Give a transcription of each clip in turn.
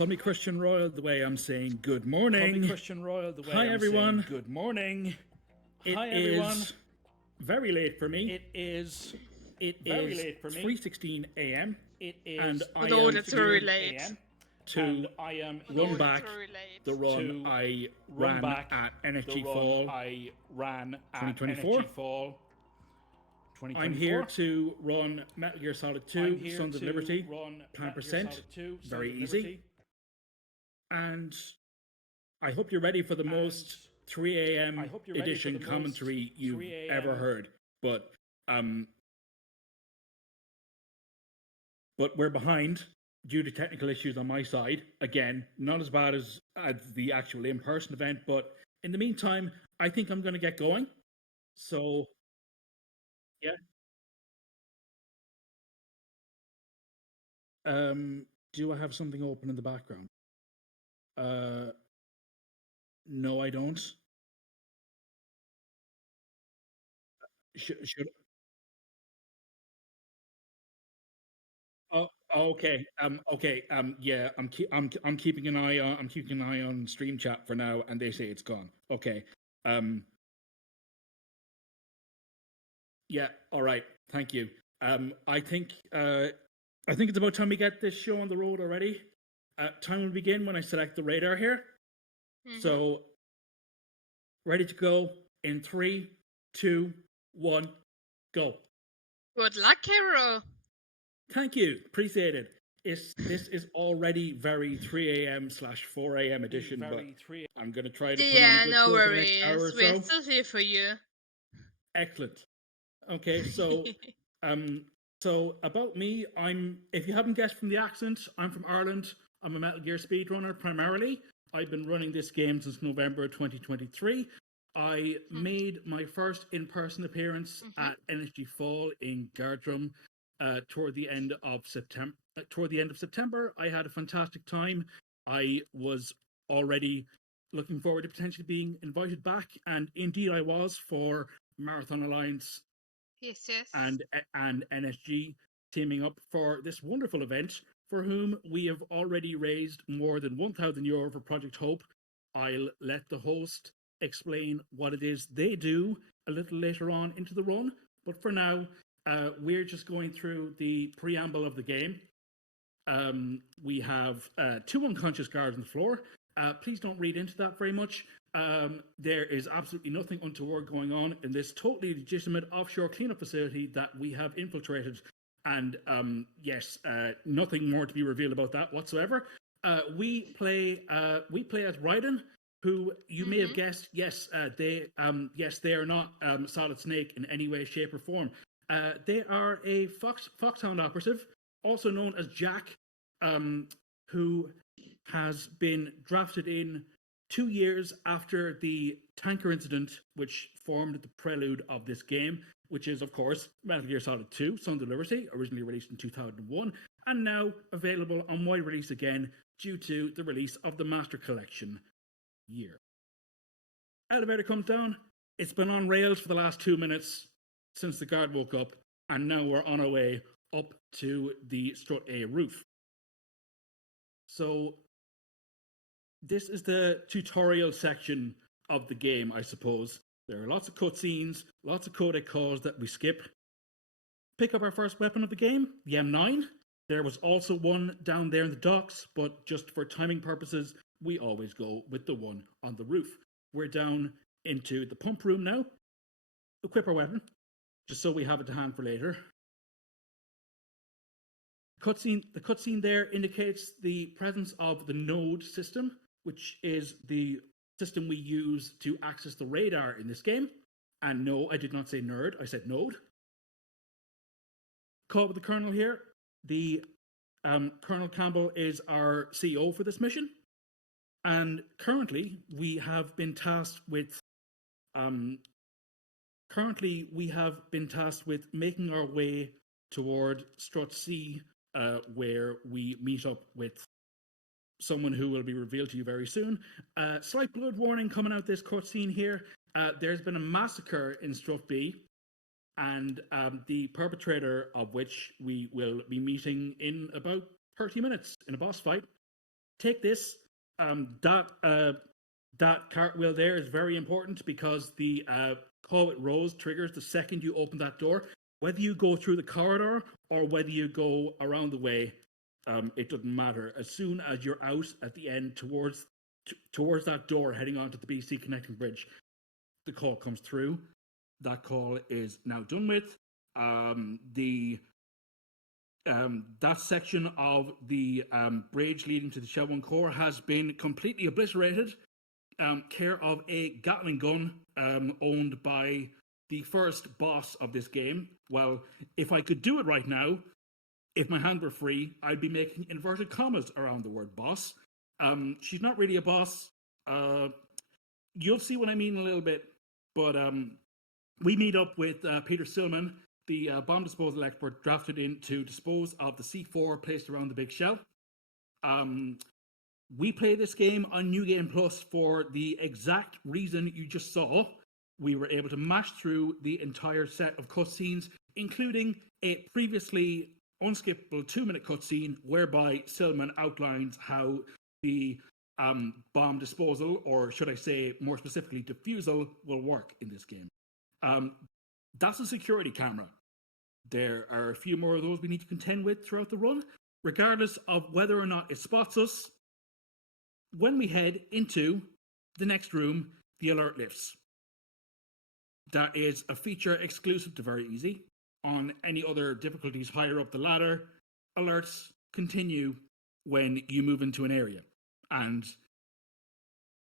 Call me Christian Royal the way I'm saying good morning. Call me Christian Royal the way Hi, I'm everyone. saying good morning. It Hi everyone. is very late for me. It is very late for me. 3:16 a.m. It is and I No, am that's here very late. a.m. to and I am run here back very late. the run to I run ran back at the NSG run Fall. I ran at 2024. NSG Fall 2024. I'm here to run Metal Gear Solid 2 Sons of Liberty. run Plan Metal Gear percent. Solid 2 Sons Very of easy. Liberty. And I hope you're ready for the most 3 a.m. edition commentary you've ever heard. But we're behind due to technical issues on my side. Again, not as bad as the actual in-person event, but in the meantime, I think I'm going to get going. So, yeah. Do I have something open in the background? No, I don't. Should Oh, okay. Okay. Yeah. I'm keeping an eye on. I'm keeping an eye on Stream Chat for now, and they say it's gone. Okay. Yeah. All right. Thank you. I think it's about time we get this show on the road already. Time will begin when I select the radar here. So, ready to go in 3, 2, 1, go. Good luck, Carrow. Thank you. Appreciate it. This is already very 3 a.m/4 a.m. edition, but I'm going to try to put on a good no show for the next hour or worries. We're so. still here for you. Excellent. Okay, so so about me, if you haven't guessed from the accent, I'm from Ireland. I'm a Metal Gear speedrunner primarily. I've been running this game since November 2023. I made my first in-person appearance at NSG Fall in Gardrum toward the end of September. I had a fantastic time. I was already looking forward to potentially being invited back, and indeed I was, for Marathon Alliance Yes. and NSG teaming up for this wonderful event, for whom we have already raised more than €1,000 for Project Hope. I'll let the host explain what it is they do a little later on into the run, but for now, we're just going through the preamble of the game. We have 2 unconscious guards on the floor. Please don't read into that very much. There is absolutely nothing untoward going on in this totally legitimate offshore cleanup facility that we have infiltrated. And yes, nothing more to be revealed about that whatsoever. We play as Raiden, who you may have guessed. Yes, they are not Solid Snake in any way, shape, or form. They are a foxhound operative, also known as Jack, who has been drafted in 2 years after the tanker incident, which formed the prelude of this game, which is, of course, Metal Gear Solid 2, Sons of Liberty, originally released in 2001, and now available on wide release again due to the release of the Master Collection year. Elevator comes down. It's been on rails for the last 2 minutes since the guard woke up, and now we're on our way up to the Strut A roof. So, this is the tutorial section of the game, I suppose. There are lots of cutscenes, lots of codec calls that we skip. Pick up our first weapon of the game, the M9. There was also one down there in the docks, but just for timing purposes, we always go with the one on the roof. We're down into the pump room now. Equip our weapon, just so we have it to hand for later. The cutscene there indicates the presence of the node system, which is the system we use to access the radar in this game. And no, I did not say nerd, I said node. Call with the Colonel here. The Colonel Campbell is our CEO for this mission. And currently, we have been tasked with making our way toward Strut C, where we meet up with someone who will be revealed to you very soon. Slight blood warning coming out this cutscene here. There's been a massacre in Strut B, and the perpetrator of which we will be meeting in about 30 minutes in a boss fight. take this. That cartwheel there is very important because the call with Rose triggers the second you open that door. Whether you go through the corridor or whether you go around the way, it doesn't matter. As soon as you're out at the end towards that door heading onto the BC connecting bridge, the call comes through. That call is now done with. That section of the bridge leading to the Shell 1 core has been completely obliterated. Care of a Gatling gun owned by the first boss of this game. Well, if I could do it right now, if my hand were free, I'd be making inverted commas around the word boss. She's not really a boss. You'll see what I mean in a little bit. But we meet up with Peter Stillman, the bomb disposal expert drafted in to dispose of the C4 placed around the big shell. We play this game on New Game Plus for the exact reason you just saw. We were able to mash through the entire set of cutscenes, including a previously unskippable 2-minute cutscene whereby Stillman outlines how the bomb disposal, or should I say more specifically defusal, will work in this game. That's a security camera. There are a few more of those we need to contend with throughout the run, regardless of whether or not it spots us. When we head into the next room, the alert lifts. That is a feature exclusive to Very Easy. On any other difficulties higher up the ladder, alerts continue when you move into an area. And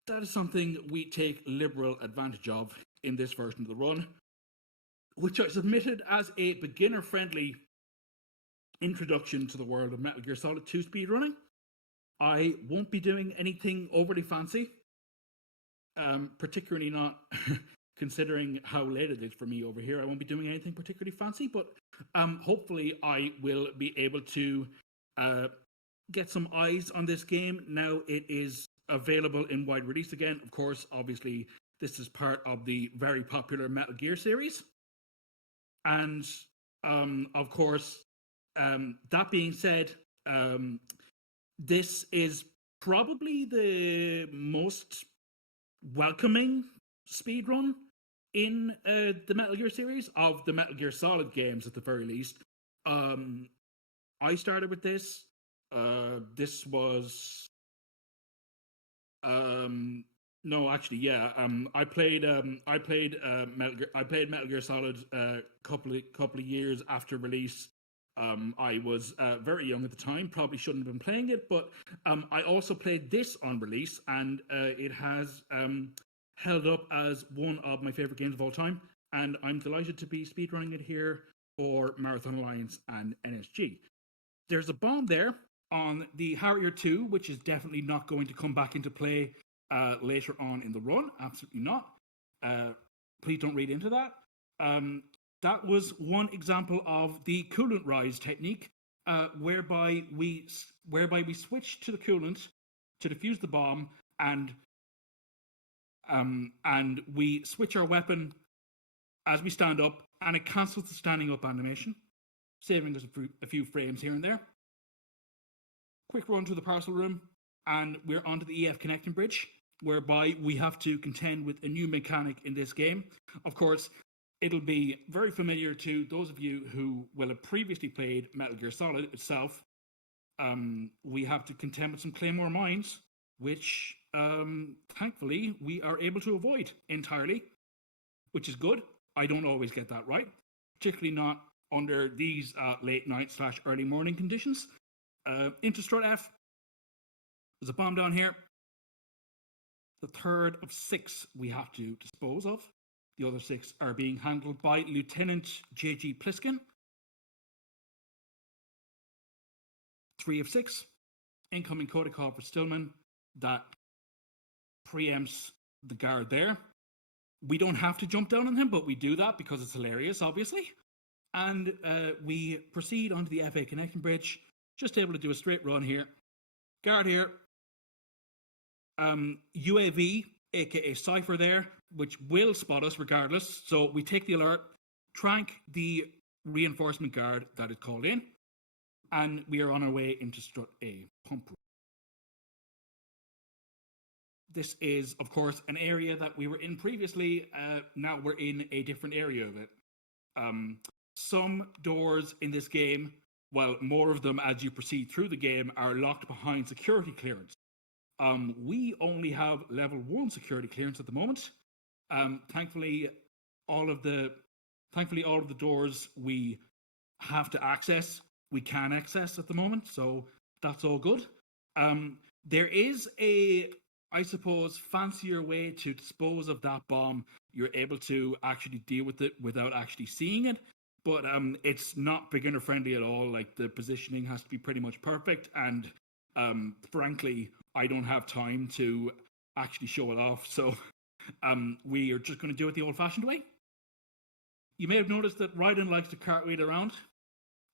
that is something we take liberal advantage of in this version of the run, which I submitted as a beginner-friendly introduction to the world of Metal Gear Solid 2 speedrunning. I won't be doing anything overly fancy, particularly not considering how late it is for me over here. I won't be doing anything particularly fancy, but hopefully I will be able to get some eyes on this game. Now it is available in wide release again. Of course, obviously, this is part of the very popular Metal Gear series. And, of course, that being said, this is probably the most welcoming speedrun in the Metal Gear series, of the Metal Gear Solid games at the very least. I started with this. This was... no, actually, yeah. I played Metal Gear Solid a couple of years after release. I was very young at the time, probably shouldn't have been playing it, but I also played this on release, and it has held up as one of my favorite games of all time, and I'm delighted to be speedrunning it here for Marathon Alliance and NSG. There's a bomb there on the Harrier 2, which is definitely not going to come back into play later on in the run. Absolutely not. Please don't read into that. That was one example of the coolant rise technique, whereby we switch to the coolant to defuse the bomb, and we switch our weapon as we stand up, and it cancels the standing up animation, saving us a few frames here and there. Quick run to the parcel room, and we're onto the EF connecting bridge, whereby we have to contend with a new mechanic in this game. Of course, it'll be very familiar to those of you who will have previously played Metal Gear Solid itself. We have to contend with some Claymore mines, which thankfully we are able to avoid entirely, which is good. I don't always get that right, particularly not under these late night / early morning conditions. Into strut F. There's a bomb down here. The third of 6 we have to dispose of. The other 6 are being handled by Lieutenant J.G. Pliskin. 3 of 6. Incoming Coda call for Stillman. That preempts the guard there. We don't have to jump down on him, but we do that because it's hilarious, obviously. And we proceed onto the FA connecting bridge. Just able to do a straight run here. Guard here. UAV, aka Cypher there, which will spot us regardless. So we take the alert, trank the reinforcement guard that is called in, and we are on our way into strut A, pump room. this is, of course, an area that we were in previously. Now we're in a different area of it. Some doors in this game, well, more of them as you proceed through the game, are locked behind security clearance. We only have level 1 security clearance at the moment. Thankfully, all of the doors we have to access, we can access at the moment, so that's all good. There is a, I suppose, fancier way to dispose of that bomb. You're able to actually deal with it without actually seeing it, but it's not beginner friendly at all. Like, the positioning has to be pretty much perfect, and frankly, I don't have time to actually show it off, so we are just going to do it the old-fashioned way. You may have noticed that Ryden likes to cartwheel around.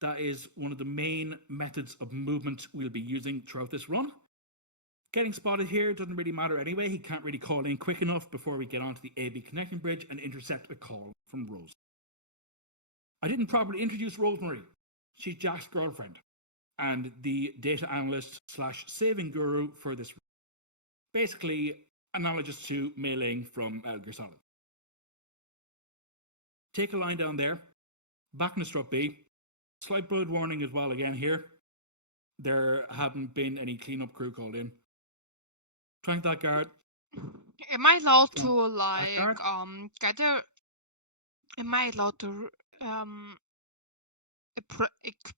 That is one of the main methods of movement we'll be using throughout this run. Getting spotted here doesn't really matter anyway. He can't really call in quick enough before we get onto the AB connecting bridge and intercept a call from Rose. I didn't properly introduce Rosemary. She's Jack's girlfriend and the data analyst / saving guru for this run. Basically, analogous to Mei Ling from Metal Gear Solid. Take a line down there. Back in the strut B. Slight blood warning as well again here. There haven't been any cleanup crew called in. Trying that guard. Am I allowed to guard? get a? Am I allowed to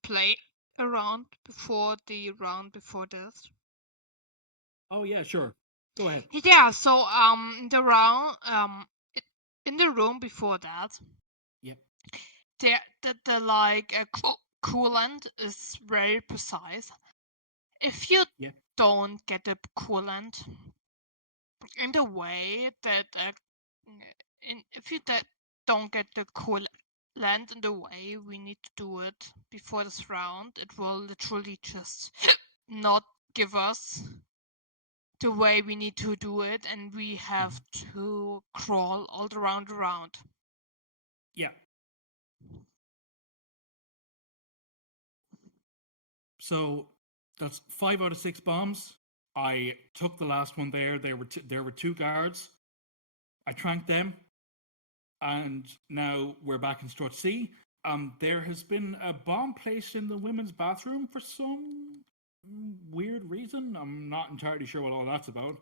play around before the round before this? Oh yeah, sure. Go ahead. Yeah. So the round in the room before that. Yep. The coolant is very precise. If you don't get the coolant in the way that if you don't get the coolant in the way we need to do it before this round, it will literally just not give us the way we need to do it, and we have to crawl all around the round. Yeah. So that's 5 out of 6 bombs. I took the last one there. There were 2 guards. I tranked them, and now we're back in strut C. There has been a bomb placed in the women's bathroom for some weird reason. I'm not entirely sure what all that's about.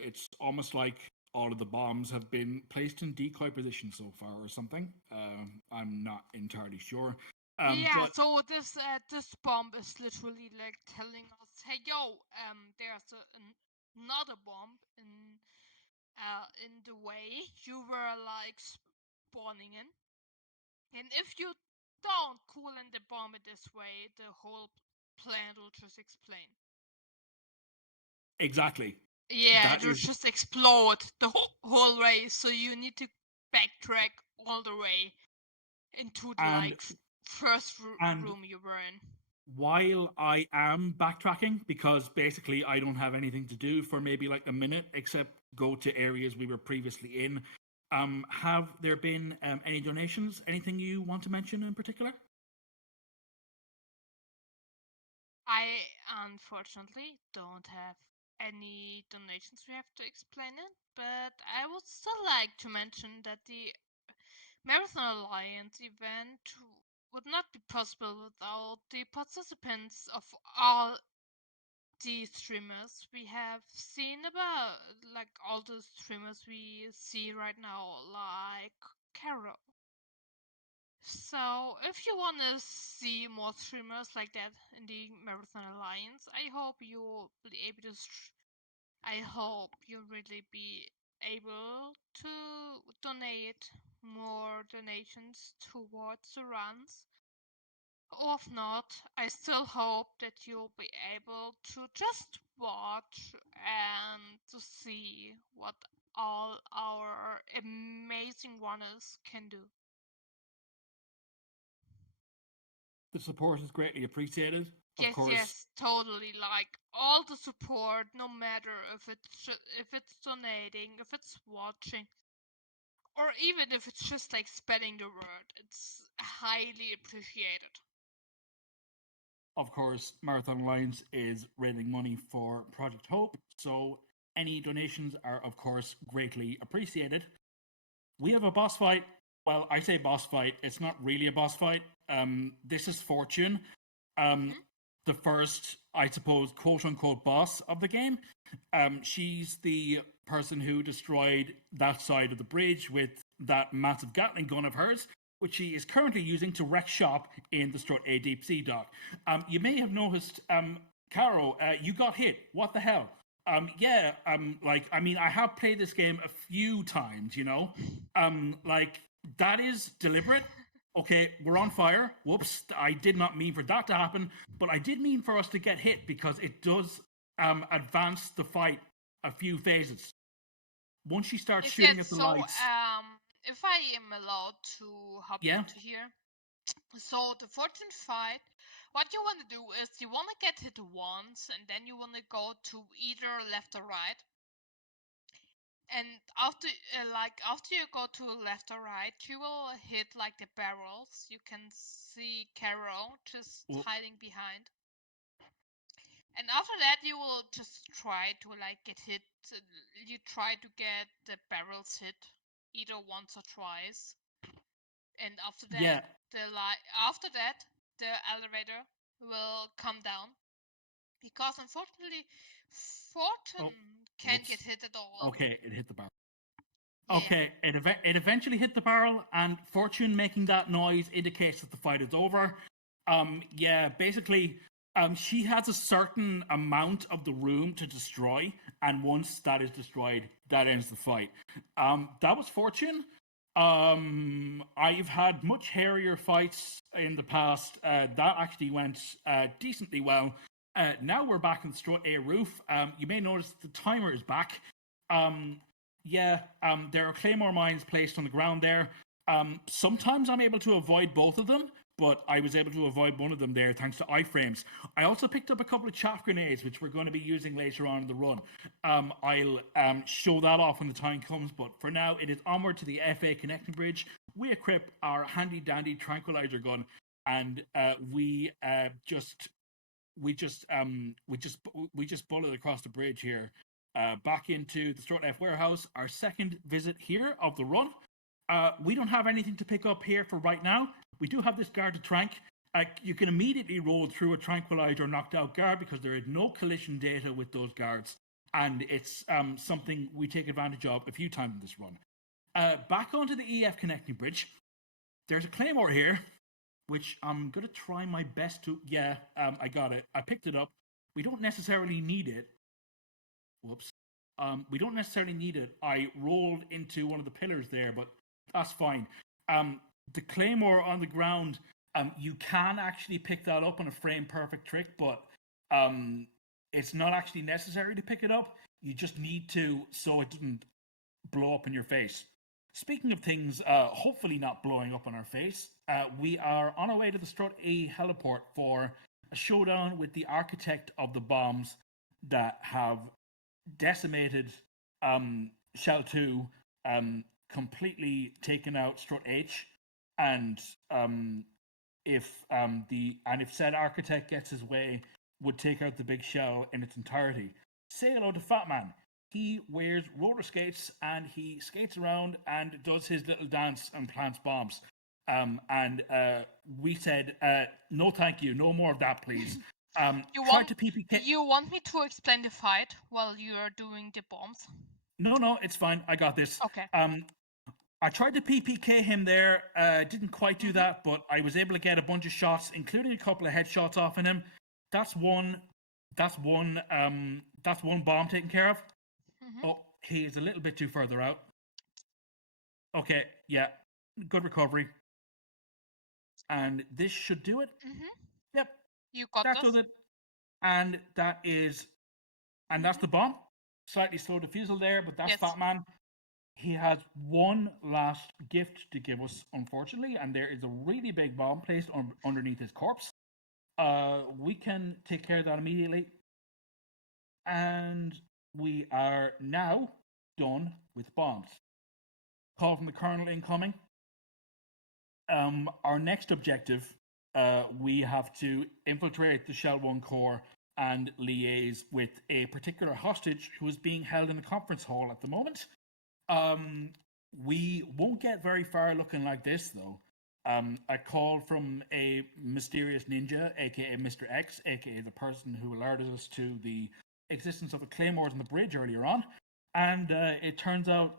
It's almost like all of the bombs have been placed in decoy position so far or something. I'm not entirely sure. So this bomb is literally like telling us, hey yo, there's another bomb in the way you were like spawning in, and if you don't cool in the bomb in this way, the whole plan will just explain. Exactly. Yeah, it will just explode the whole way. So you need to backtrack all the way into the first room you were in. While I am backtracking, because basically I don't have anything to do for maybe like a minute except go to areas we were previously in, have there been any donations? Anything you want to mention in particular? I unfortunately don't have any donations we have to explain it, but I would still like to mention that the Marathon Alliance event would not be possible without the participants of all the streamers we have seen, about like all the streamers we see right now, like Carrow. So if you want to see more streamers like that in the Marathon Alliance, I hope you'll be able to I hope you'll really be able to donate more donations towards the runs. Or if not, I still hope that you'll be able to just watch and to see what all our amazing runners can do. The support is greatly appreciated. Yes, yes, totally. Like all the support, no matter if it's donating, if it's watching, or even if it's just like spreading the word, it's highly appreciated. Of course, Marathon Alliance is raising money for Project Hope, so Any donations are, of course, greatly appreciated. We have a boss fight. Well, I say boss fight. It's not really a boss fight. This is Fortune. The first, I suppose, quote-unquote boss of the game. She's the person who destroyed that side of the bridge with that massive Gatling gun of hers, which she is currently using to wreck shop in the Strut A Deep Sea dock. You may have noticed, Carrow, you got hit. What the hell? I have played this game a few times, you know? That is deliberate. Okay, we're on fire. Whoops, I did not mean for that to happen, but I did mean for us to get hit because it does advance the fight a few phases. Once you start shooting at the lights... if I am allowed to hop into here. So, the Fortune fight, what you want to do is you want to get hit once, and then you want to go to either left or right. And after you go to left or right, you will hit like the barrels. You can see Carrow just hiding behind. And after that, you will just try to get hit. You try to get the barrels hit either once or twice. And after that, the elevator will come down because unfortunately, Fortune can't get hit at all. Okay, it hit the barrel. Okay, it eventually hit the barrel, and Fortune making that noise indicates that the fight is over. Basically, she has a certain amount of the room to destroy, and once that is destroyed, that ends the fight. That was Fortune. I've had much hairier fights in the past. That actually went decently well. Now we're back on the Strut A roof. You may notice the timer is back. There are claymore mines placed on the ground there. Sometimes I'm able to avoid both of them, but I was able to avoid one of them there thanks to iframes. I also picked up a couple of chaff grenades, which we're going to be using later on in the run. I'll show that off when the time comes, but for now, it is onward to the FA connecting bridge. We equip our handy-dandy tranquilizer gun, and we just bullet across the bridge here. Back into the Strut F warehouse, our second visit here of the run. We don't have anything to pick up here for right now. We do have this guard to trank. You can immediately roll through a tranquilizer knocked out guard because there is no collision data with those guards, and it's something we take advantage of a few times in this run. Back onto the EF connecting bridge. There's a claymore here, which I'm going to try my best to... I got it. I picked it up. We don't necessarily need it. Whoops. We don't necessarily need it. I rolled into one of the pillars there, but that's fine. The claymore on the ground, you can actually pick that up on a frame perfect trick, but it's not actually necessary to pick it up. You just need to so it doesn't blow up in your face. Speaking of things hopefully not blowing up on our face, we are on our way to the Strut A heliport for a showdown with the architect of the bombs that have decimated Shell 2, completely taken out Strut H, and if said architect gets his way, would take out the big shell in its entirety. Say hello to Fat Man. He wears roller skates and he skates around and does his little dance and plants bombs. We said, no thank you, no more of that, please. You want me to explain the fight while you are doing the bombs? No, it's fine. I got this. Okay. I tried to PPK him there. Didn't quite do that, but I was able to get a bunch of shots, including a couple of headshots off in him. That's one bomb taken care of. Oh, he's a little bit too further out. Okay, yeah. Good recovery. And this should do it. Yep. You got that does it. And that's the bomb. Slightly slow defusal there, but that's Fat Man. He has one last gift to give us, unfortunately, and there is a really big bomb placed underneath his corpse. We can take care of that immediately. And we are now done with bombs. Call from the Colonel incoming. Our next objective, we have to infiltrate the Shell 1 core and liaise with a particular hostage who is being held in a conference hall at the moment. Um, we won't get very far looking like this, though. A call from a mysterious ninja, aka Mr. X, aka the person who alerted us to the existence of the claymores on the bridge earlier on. And it turns out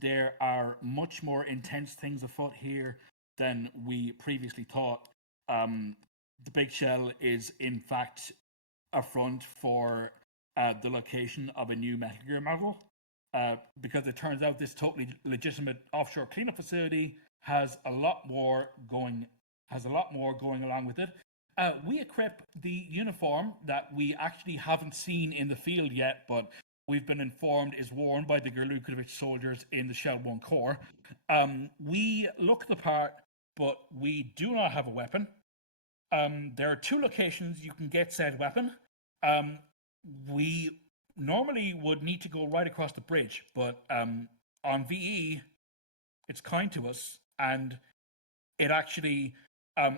there are much more intense things afoot here than we previously thought. The Big Shell is, in fact, a front for the location of a new Metal Gear model. Because it turns out this totally legitimate offshore cleanup facility has a lot more going along with it. We equip the uniform that we actually haven't seen in the field yet, but we've been informed is worn by the Gerlukovich soldiers in the Shell 1 Corps. We look the part, but we do not have a weapon. There are 2 locations you can get said weapon. We normally would need to go right across the bridge, but on VE, it's kind to us, and it actually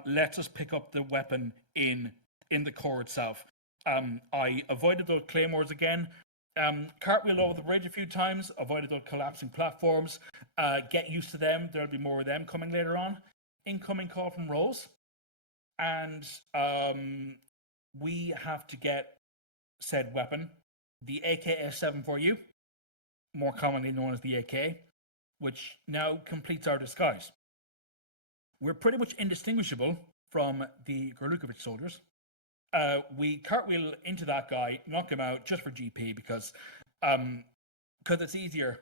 lets us pick up the weapon in the core itself. I avoided those claymores again. Cartwheel over the bridge a few times, avoided those collapsing platforms. Get used to them. There'll be more of them coming later on. Incoming call from Rose. And we have to get said weapon, the AK-7 more commonly known as the AK, which now completes our disguise. We're pretty much indistinguishable from the Gerlukovich soldiers. We cartwheel into that guy, knock him out just for GP because it's easier.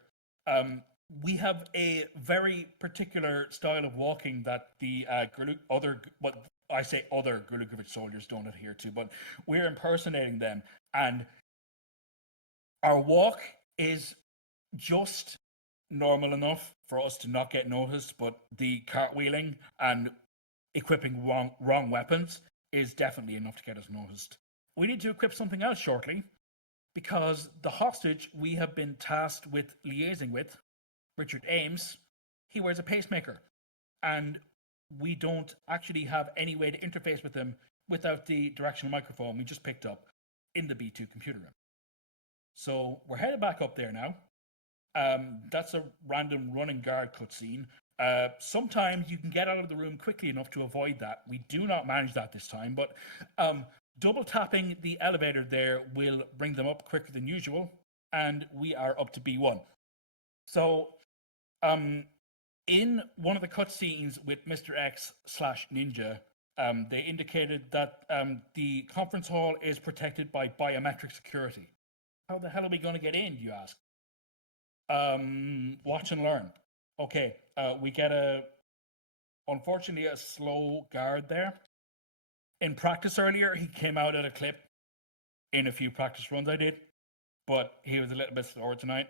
We have a very particular style of walking that the other Gerlukovich soldiers don't adhere to, but we're impersonating them, and our walk is just normal enough for us to not get noticed, but the cartwheeling and equipping wrong weapons is definitely enough to get us noticed. We need to equip something else shortly, because the hostage we have been tasked with liaising with, Richard Ames, he wears a pacemaker, and we don't actually have any way to interface with him without the directional microphone we just picked up in the B2 computer room. So we're headed back up there now. That's a random running guard cutscene. Sometimes you can get out of the room quickly enough to avoid that. We do not manage that this time, but double tapping the elevator there will bring them up quicker than usual, and we are up to B1. So, in one of the cutscenes with Mr. X/Ninja, they indicated that the conference hall is protected by biometric security. How the hell are we going to get in, you ask? Watch and learn. Okay, we get unfortunately a slow guard there. In practice earlier, he came out at a clip in a few practice runs I did, but he was a little bit slower tonight.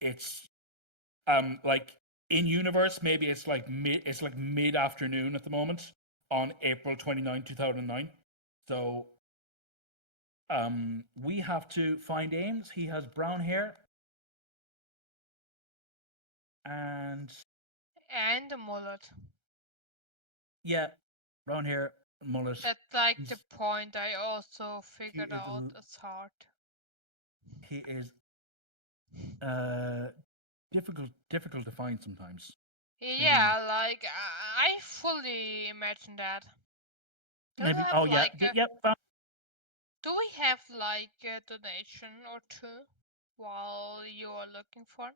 It's like in universe, maybe it's like mid afternoon at the moment on April 29, 2009. So we have to find Ames. He has brown hair and a mullet. Yeah, brown hair, mullet. That's like the point I also figured out as hard. He is difficult to find sometimes. Yeah, like I fully imagine that. Maybe. Do we have like a donation or 2 while you are looking for?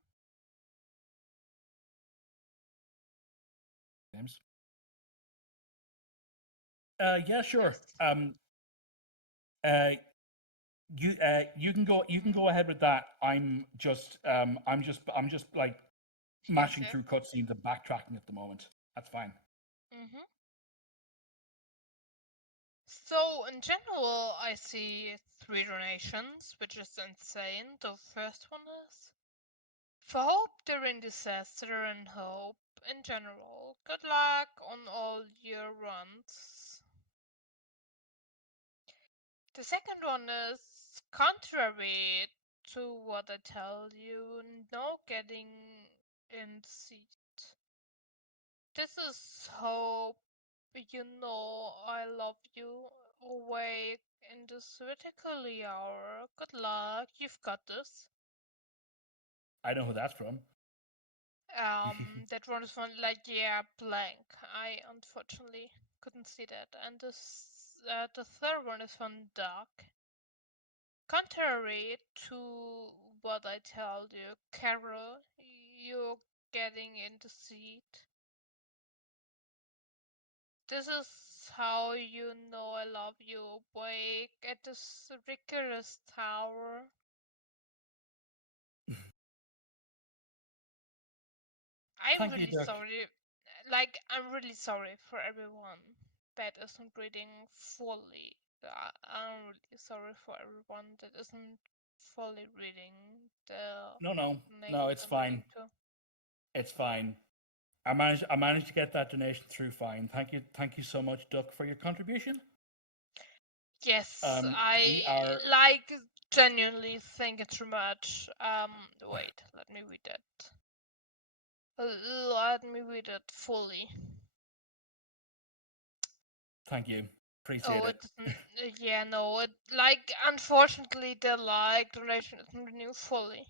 James. Yeah, sure. Yes. You can go ahead with that. I'm just like mashing through cutscenes and backtracking at the moment. That's fine. Mm-hmm. So in general, I see 3 donations, which is insane. The first one is for hope during disaster and hope in general. Good luck on all your runs. The second one is contrary to what I tell you, no getting in seat. This is hope. You know I love you. this vertically hour. Good luck. You've got this. I know who that's from. That one is one like blank. I unfortunately couldn't see that. And the third one is from Doc. Contrary to what I told you, Carrow, you're getting in the seat. This is how you know I love you. Awake at this rigorous tower. I'm Thank you, really Dirk. sorry. Like, I'm really sorry for everyone that isn't reading fully. I'm really sorry for everyone that isn't fully reading the No, names it's I'm reading fine. to. It's fine. I managed to get that donation through fine. Thank you so much, Duck, for your contribution. Yes, We are like genuinely think it's too much. Wait, let me read it. Let me read it fully. Thank you. Appreciate Oh, it. it doesn't. Yeah, no. It like unfortunately the like donation isn't renewed fully.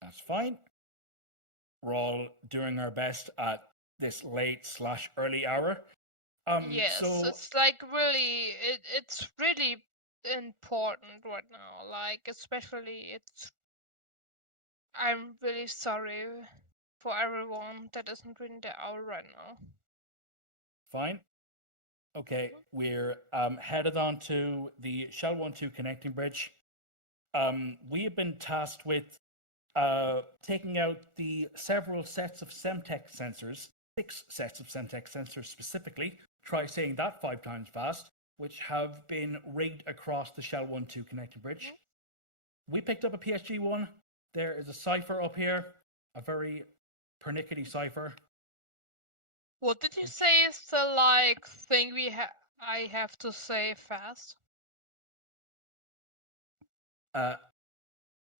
That's fine. We're all doing our best at this late/early hour. Yes, So it's like really. It's really important right now. Like especially it's. I'm really sorry for everyone that isn't reading the hour right now. fine. Okay, we're headed on to the Shell 1-2 connecting bridge. We have been tasked with taking out the several sets of Semtech sensors, 6 sets of Semtech sensors specifically, try saying that 5 times fast, which have been rigged across the Shell 1-2 connecting bridge. We picked up a PSG-1. There is a cipher up here, a very pernickety cipher. What did you say is the like thing I have to say fast?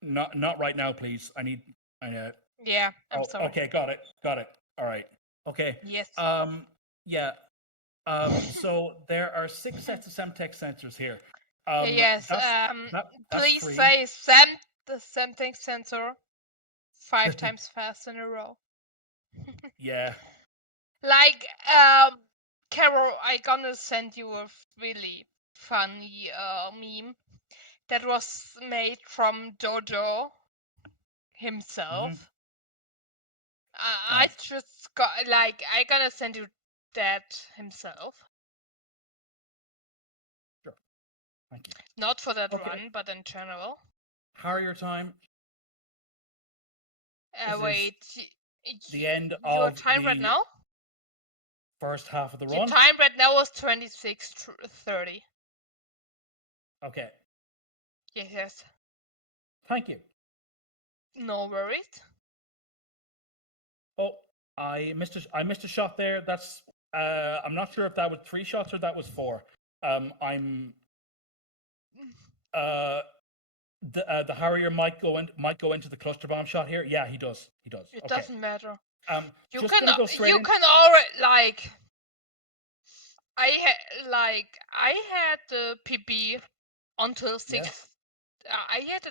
Not right now, please. Yeah, I'm sorry. Okay, got it. All right. Okay. Yes. Yeah. So there are 6 sets of Semtech sensors here. Yes. That's Please 3. say the Semtech sensor 5 times fast in a row. Yeah. Like, Carol, I gonna send you a really funny meme that was made from Jojo himself. I just got I gonna send you that himself. Sure. Thank you. Not for that run, but in general. Harrier time. Wait, The end your of time right the now? first half of the Your run. time right now was 26:30. Okay. Yes. Thank you. No worries. Oh, I missed a shot there. That's I'm not sure if that was 3 shots or that was 4. I'm the Harrier might go into the cluster bomb shot here. Yeah, he does. It Okay. doesn't matter. Just gonna go straight in. You can already I had the PB until 6. Yeah. I had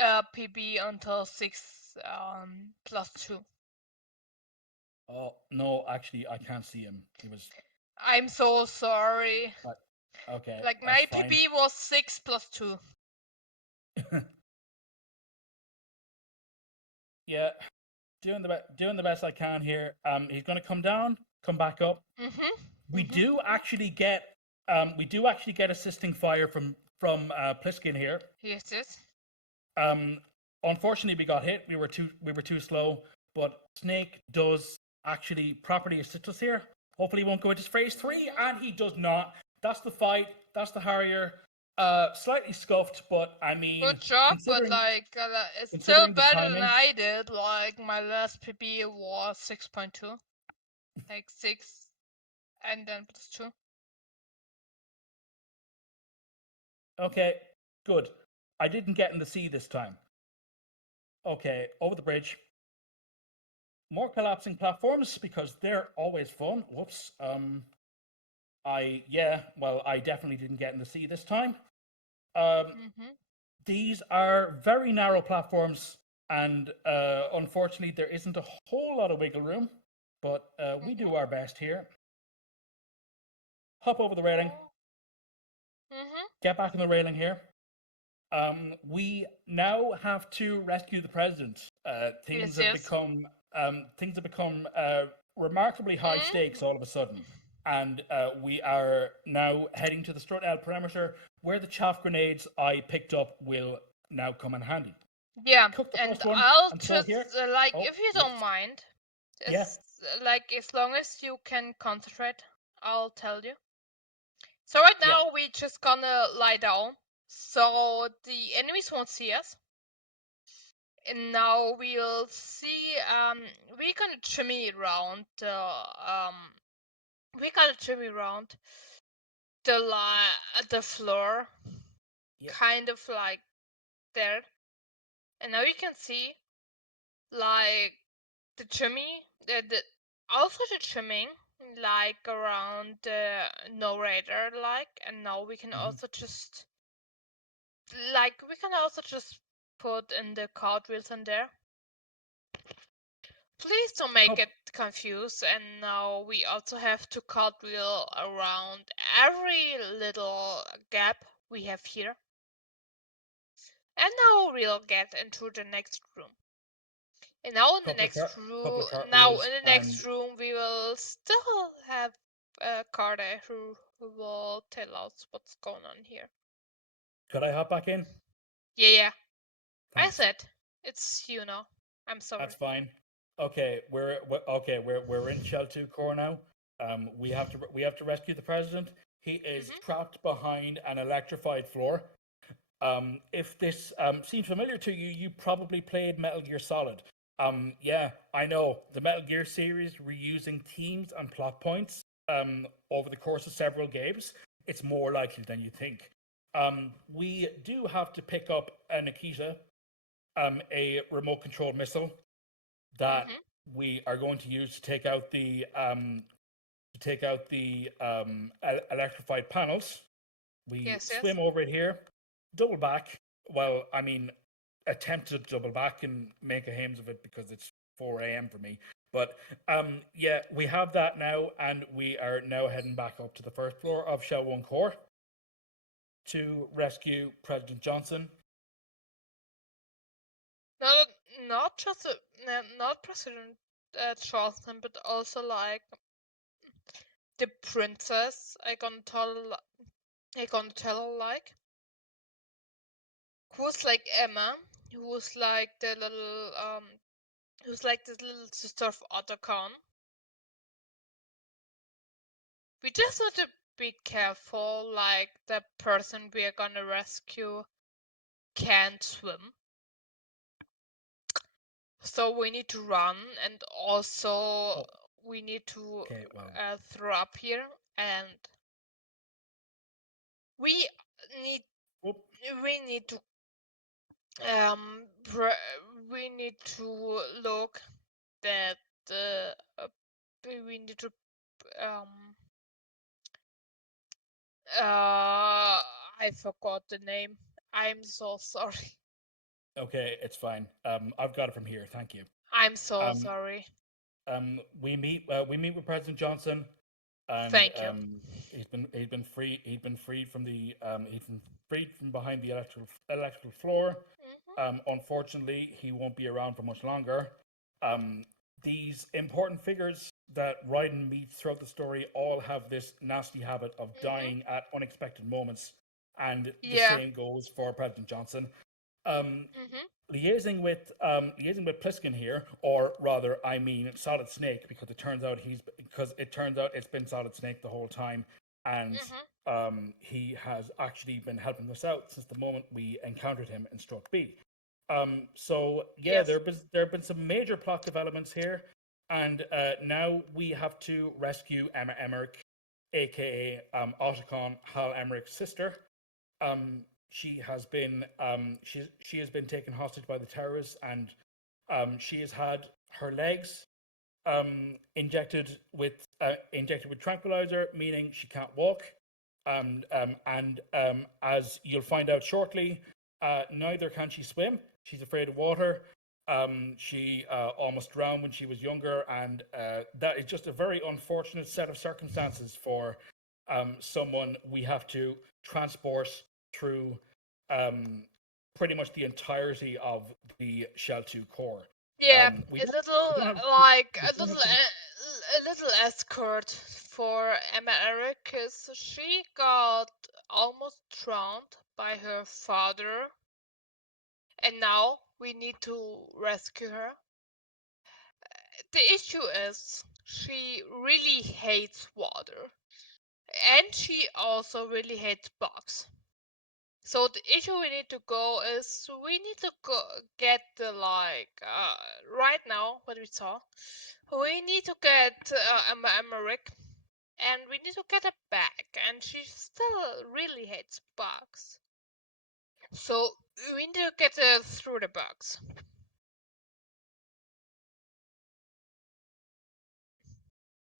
a PB until 6 plus 2. Oh no, actually, I can't see him. He was. I'm so sorry. Okay. Like that's my fine. PB was 6 plus 2. Yeah, doing the best I can here. He's gonna come down, come back up. We do actually get assisting fire from Pliskin here. Yes. Unfortunately, we got hit. We were too slow. But Snake does actually properly assist us here. Hopefully, he won't go into phase 3, and he does not. That's the fight. That's the Harrier. Slightly scuffed, but I mean, Good job, but it's still better than I did. Like my last PB was 6.2, like 6, and then plus 2. Okay, good. I didn't get in the sea this time. Okay, over the bridge. More collapsing platforms because they're always fun. Whoops. I definitely didn't get in the sea this time. These are very narrow platforms, and unfortunately, there isn't a whole lot of wiggle room. But we do our best here. Hop over the railing. Get back on the railing here. We now have to rescue the president. Things have become remarkably high stakes all of a sudden, and we are now heading to the Strutnell perimeter, where the chaff grenades I picked up will now come in handy. Yeah, and I'll just if you don't mind, like as long as you can concentrate, I'll tell you. So right now we just gonna lie down, so the enemies won't see us. And now we'll see. We're gonna shimmy around. We're gonna shimmy around the floor, kind of like there. And now you can see, like the shimmy, also the trimming, like around the narrator, like. And now we can also just, put in the cartwheels in there. Please don't make it confused. And now we also have to cartwheel around every little gap we have here. And now we'll get into the next room. And now in the next room, we will still have Carter who will tell us what's going on here. Could I hop back in? Yeah. Thanks. I said it's I'm sorry. That's fine. Okay, we're in Shell 2 core now. We have to rescue the president. He is trapped behind an electrified floor. If this seems familiar to you, you probably played Metal Gear Solid. Yeah, I know. The Metal Gear series reusing themes and plot points over the course of several games. It's more likely than you think. We do have to pick up a Nikita, a remote controlled missile that we are going to use to take out the electrified panels. We swim over it here, double back. Well, I mean, attempt to double back and make a hames of it because it's 4 a.m. for me. But yeah, we have that now, and we are now heading back up to the first floor of Shell 1 Core to rescue President Johnson. No, not President Johnson, but also like the princess. I gonna tell her like, who's like Emma, who's like the little who's like the little sister of Otacon. We just have to be careful, like the person we are gonna rescue can't swim. So we need to run, and also we need to throw up here, and we need to look that we need to I forgot the name. I'm so sorry. Okay, it's fine. I've got it from here. Thank you. I'm so sorry. We meet with President Johnson, and thank you. He's been freed from behind the electrical floor. Unfortunately, he won't be around for much longer. These important figures that Raiden meets throughout the story all have this nasty habit of dying at unexpected moments, and the same goes for President Johnson. Liaising with Pliskin here, or rather, I mean Solid Snake, because it turns out it's been Solid Snake the whole time, and he has actually been helping us out since the moment we encountered him in Strut B. There have been some major plot developments here, and now we have to rescue Emma Emmerich, aka Otacon Hal Emmerich's sister. She has been taken hostage by the terrorists, and she has had her legs injected with tranquilizer, meaning she can't walk. And as you'll find out shortly, neither can she swim. She's afraid of water. She almost drowned when she was younger, and that is just a very unfortunate set of circumstances for someone we have to transport through pretty much the entirety of the Shell 2 core. Yeah, We a don't- little we don't have- like we don't have to- a little escort for Emma Eric, 'cause she got almost drowned by her father, and now we need to rescue her. The issue is she really hates water, and she also really hates bugs. So the issue we need to go is we need to get the right now what we saw. We need to get Emmerich, and we need to get her back, and she still really hates bugs. So we need to get her through the bugs.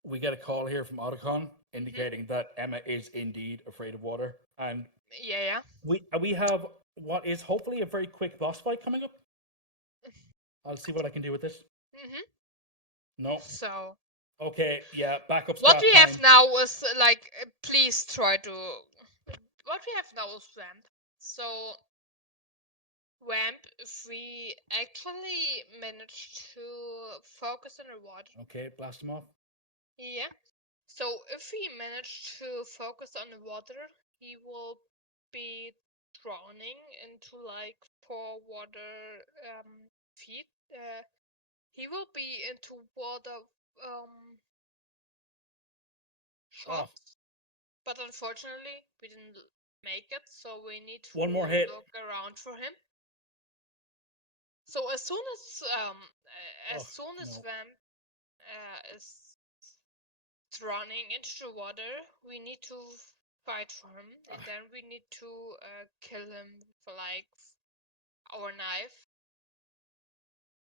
we get a call here from Otacon indicating that Emma is indeed afraid of water, and Yeah. we have what is hopefully a very quick boss fight coming up. I'll see what I can do with this. Mhm. No. So Okay. Yeah. Backup what staff we time. have now is please try to. What we have now is Vamp. So Vamp, if we actually manage to focus on the water. Okay. Blast him off. Yeah. So if we manage to focus on the water, he will be drowning into like 4 water feet. He will be into water Oh, shots, but unfortunately we didn't make it. So we need to one more hit. look around for him. So as soon as No. Vamp is drowning into the water, we need to fight for him, and then we need to kill him for like our knife.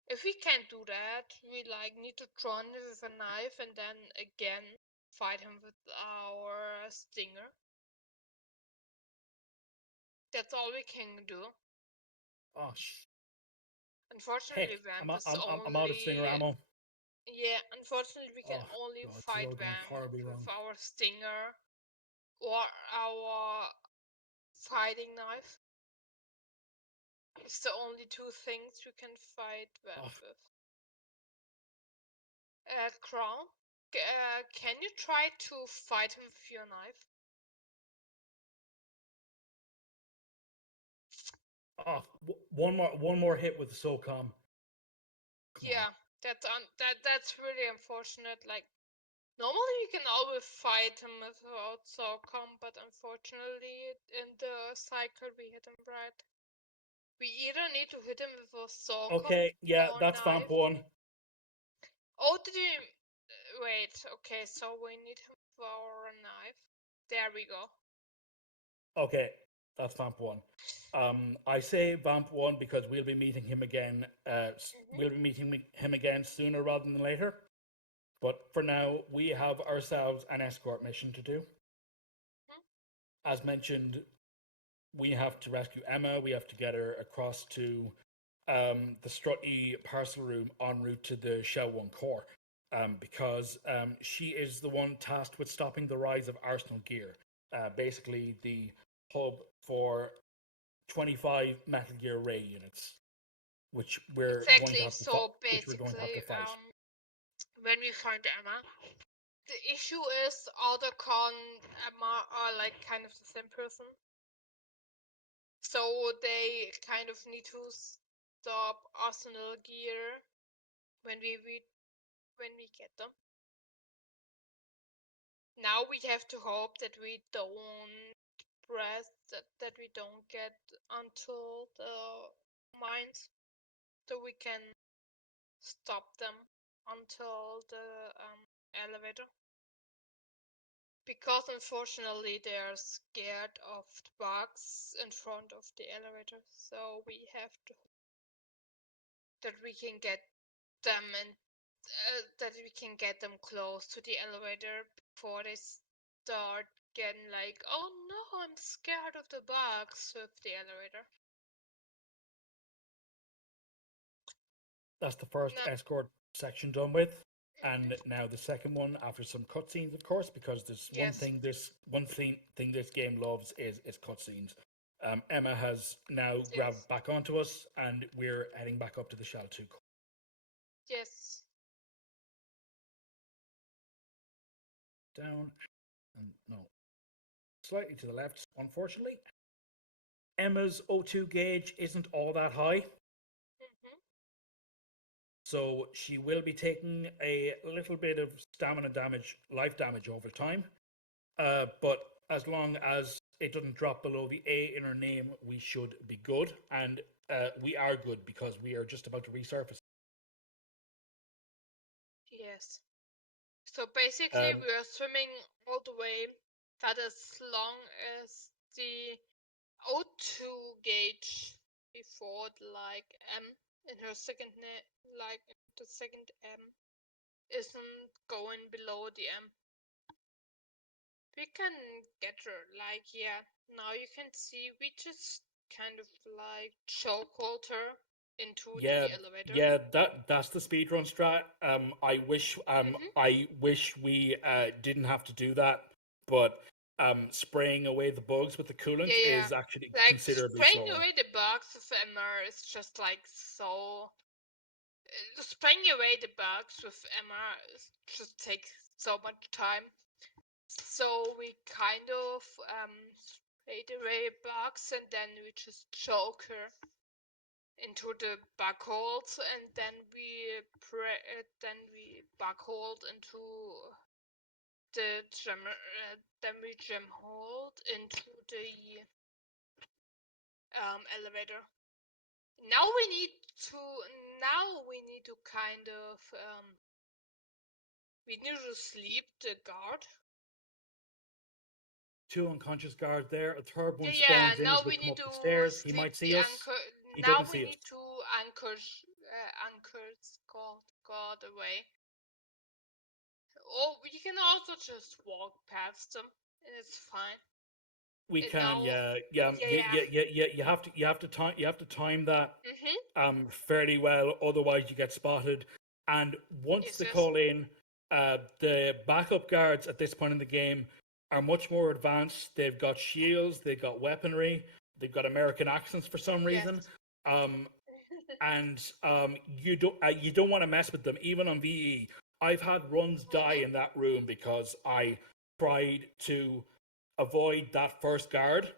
If we can't do that, we like need to draw him with a knife and then again fight him with our stinger. That's all we can do. Oh, Unfortunately, heck. Vamp is I'm out of stinger only. ammo. Yeah, unfortunately, we can Oh, only God, this is fight all going Vamp horribly with wrong. our stinger or our fighting knife. It's the only two things we can fight Vamp with. Crown, can you try to fight him with your knife? Oh, one more hit with the SOCOM. Yeah, that's really unfortunate. Like normally you can always fight him without SOCOM, but unfortunately in the cycle we hit him right. We either need to hit him with a SOCOM Okay, yeah, or that's knife. Vamp 1. Oh, did we? Wait. Okay, so we need him for a knife. There we go. Okay, that's Vamp 1. I say Vamp 1 because we'll be meeting him again. We'll be meeting him again sooner rather than later. But for now, we have ourselves an escort mission to do. As mentioned, we have to rescue Emma. We have to get her across to the Strutty parcel room en route to the Shell 1 core. Because she is the one tasked with stopping the rise of Arsenal Gear. Basically, the hub for 25 Metal Gear Ray units, which we're going to have to So fight. when we find Emma, the issue is Otacon Emma are like kind of the same person. So they kind of need to stop Arsenal Gear when we get them. Now we have to hope that we don't that we don't get until the mines, so we can stop them until the elevator. Because unfortunately they're scared of the bugs in front of the elevator, so we have to that we can get them and that we can get them close to the elevator before they start getting like, oh no, I'm scared of the bugs with the elevator. That's the first escort section done with. And now the second one, after some cutscenes, of course, because there's one thing this game loves is cutscenes. Emma has now grabbed back onto us, and we're heading back up to the Shell 2. Yes. Down, and no, slightly to the left, unfortunately. Emma's O2 gauge isn't all that high. So she will be taking a little bit of stamina damage, life damage over time. But as long as it doesn't drop below the A in her name, we should be good. And we are good because we are just about to resurface. Yes. So basically, we are swimming all the way. That as long as the O2 gauge before like M in her second like the second M isn't going below the M. We can get her, like, yeah, now you can see we just kind of like chokehold her into the elevator. Yeah, that's the speedrun strat. I wish we didn't have to do that, but spraying away the bugs with the coolant is actually like considerably spraying slower. away the bugs with MR is just like so. Spraying away the bugs with MR just takes so much time. So we kind of sprayed away bugs and then we just choke her into the bug holes, and then we bug hold into the gem. Then we gem hold into the elevator. Now we need to kind of we need to sleep the guard. 2 unconscious guards there. A third one Yeah, spawns in now as we we come need up to the stairs. He sleep might see the us. anchor. He Now didn't we see need us. to anchor guard away. Or you can also just walk past them. It's fine. We And can, now, You have to time that fairly well. Otherwise, you get spotted. And once they call in, the backup guards at this point in the game are much more advanced. They've got shields, they've got weaponry, they've got American accents for some reason. And you don't want to mess with them, even on VE. I've had runs die in that room because I tried to avoid that first guard,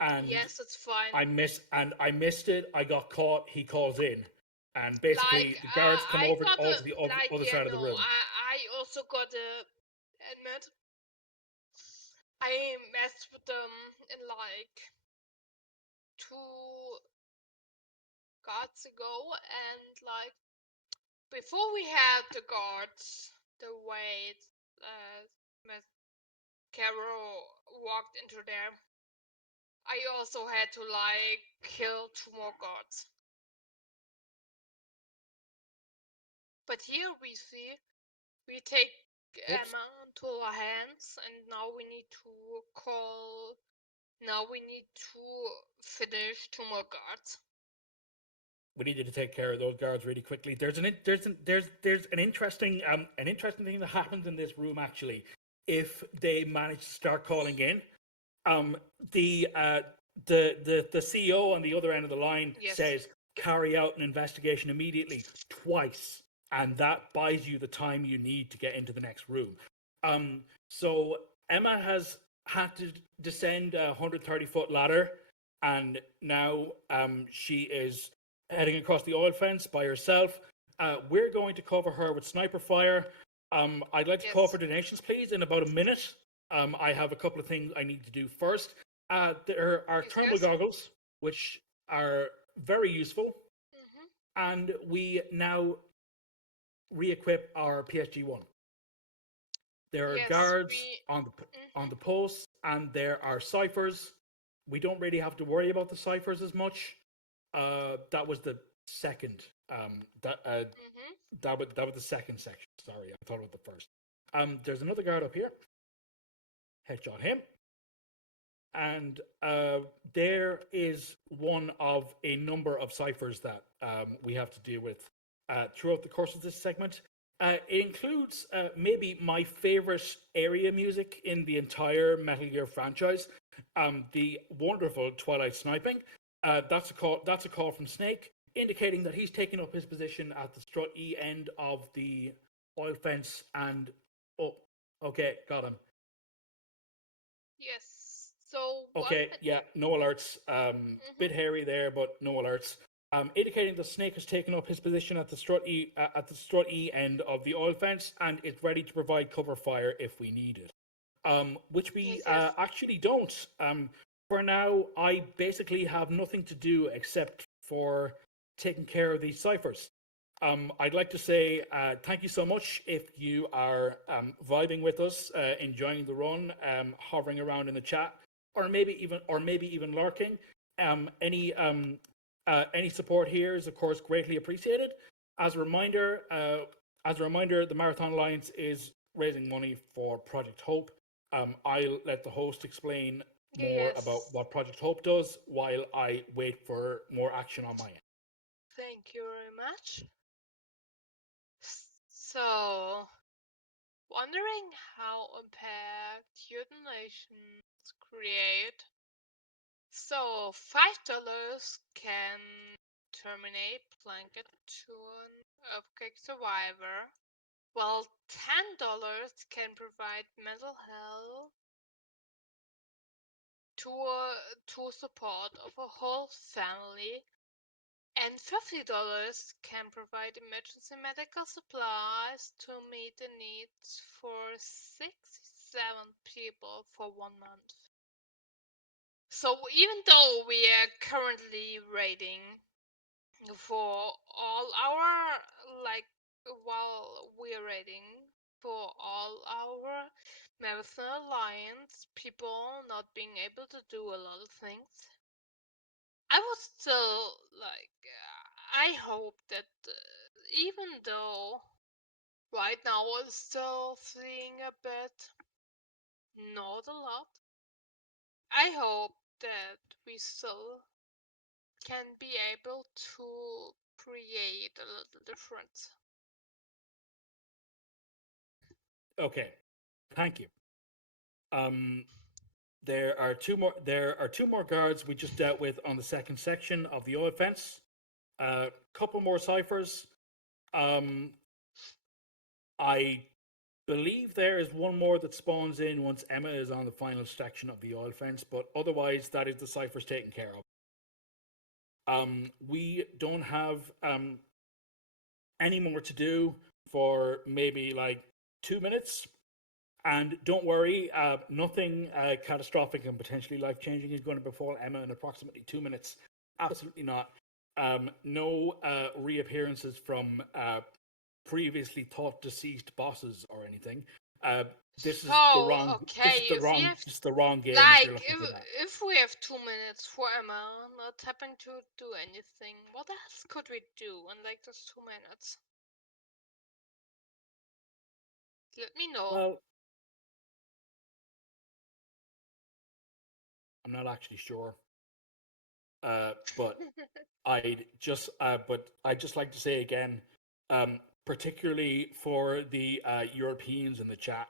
and yes, it's fine. I missed it. I got caught. He calls in, and basically like, the guards come over to the other side of the room. I also got to admit, I messed with them in like 2 guards ago, and like before we had the guards, the way Carrow walked into there, I also had to like kill 2 more guards. But here we see we take Emma into our hands, and now we need to finish 2 more guards. We needed to take care of those guards really quickly. There's an interesting thing that happens in this room actually. If they manage to start calling in, the CEO on the other end of the line says carry out an investigation immediately twice, and that buys you the time you need to get into the next room. So Emma has had to descend a 130-foot ladder, and now she is heading across the oil fence by herself. We're going to cover her with sniper fire. I'd like to call for donations, please, in about a minute. I have a couple of things I need to do first. There are thermal goggles, which are very useful. And we now re-equip our PSG-1. There are guards on the posts, and there are ciphers. We don't really have to worry about the ciphers as much. That was the second That was the second section. Sorry, I thought it was the first. There's another guard up here. Headshot him. And there is one of a number of ciphers that we have to deal with throughout the course of this segment. It includes maybe my favorite area music in the entire Metal Gear franchise, the wonderful Twilight Sniping. That's a call from Snake, indicating that he's taking up his position at the strut E end of the oil fence. And okay, got him. Yes. So okay, yeah, no alerts. Bit hairy there, but no alerts. Indicating that Snake has taken up his position at the strut E end of the oil fence and is ready to provide cover fire if we need it. Which we actually don't. For now, I basically have nothing to do except for taking care of these ciphers. I'd like to say thank you so much if you are vibing with us, enjoying the run, hovering around in the chat, or maybe even lurking. Any support here is of course greatly appreciated. As a reminder, the Marathon Alliance is raising money for Project Hope. I'll let the host explain more about what Project Hope does while I wait for more action on my end. Thank you very much. So, wondering how impact your donations create. So, $5 can terminate blanket to an earthquake survivor, while $10 can provide mental health to support of a whole family, and $50 can provide emergency medical supplies to meet the needs for 67 people for 1 month. So even though we are currently rating for all our, while we're rating for all our Marathon Alliance people not being able to do a lot of things, I was still I hope that even though right now I'm still feeling a bit, not a lot, I hope that we still can be able to create a little difference. Okay, thank you. There are two more guards we just dealt with on the second section of the oil fence. Couple more ciphers. I believe there is one more that spawns in once Emma is on the final section of the oil fence, but otherwise that is the ciphers taken care of. We don't have any more to do for maybe 2 minutes. And don't worry, nothing catastrophic and potentially life-changing is going to befall Emma in approximately 2 minutes. Absolutely not. No reappearances from previously thought deceased bosses or anything. This is the wrong. Okay, this is the wrong game. If we have 2 minutes for Emma not having to do anything, what else could we do in those 2 minutes? Let me know. Well, I'm not actually sure. But I'd just like to say again, particularly for the Europeans in the chat,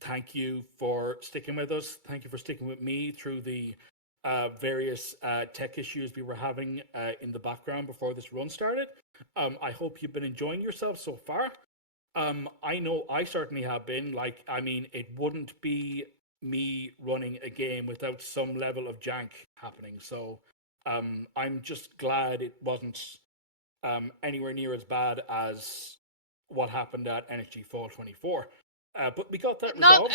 thank you for sticking with us. Thank you for sticking with me through the various tech issues we were having in the background before this run started. I hope you've been enjoying yourself so far. I know I certainly have been. It wouldn't be me running a game without some level of jank happening. So I'm just glad it wasn't anywhere near as bad as what happened at NSG Fall 24. But we got that resolved.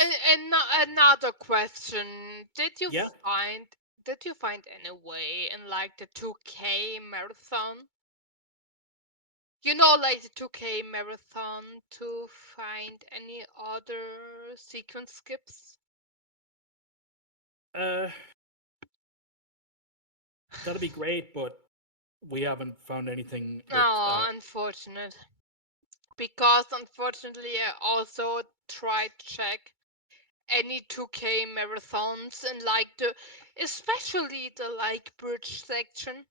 Another question: Did you find any way in the 2K marathon? The 2K marathon to find any other sequence skips? That'd be great, but we haven't found anything with... Oh, unfortunate. Because unfortunately, I also tried to check any 2K marathons and especially the bridge section.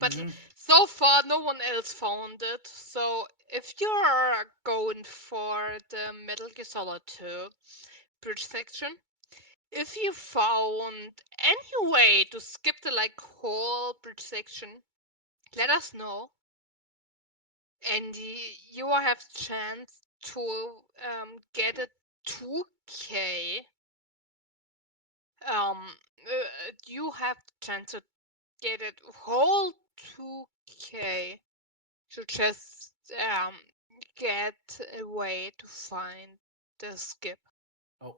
But so far, no one else found it. So if you're going for the Metal Gear Solid 2 bridge section, if you found any way to skip the whole bridge section, let us know. And you will have the chance to get a 2K. You have the chance to get a whole 2K to just get a way to find the skip. Oh.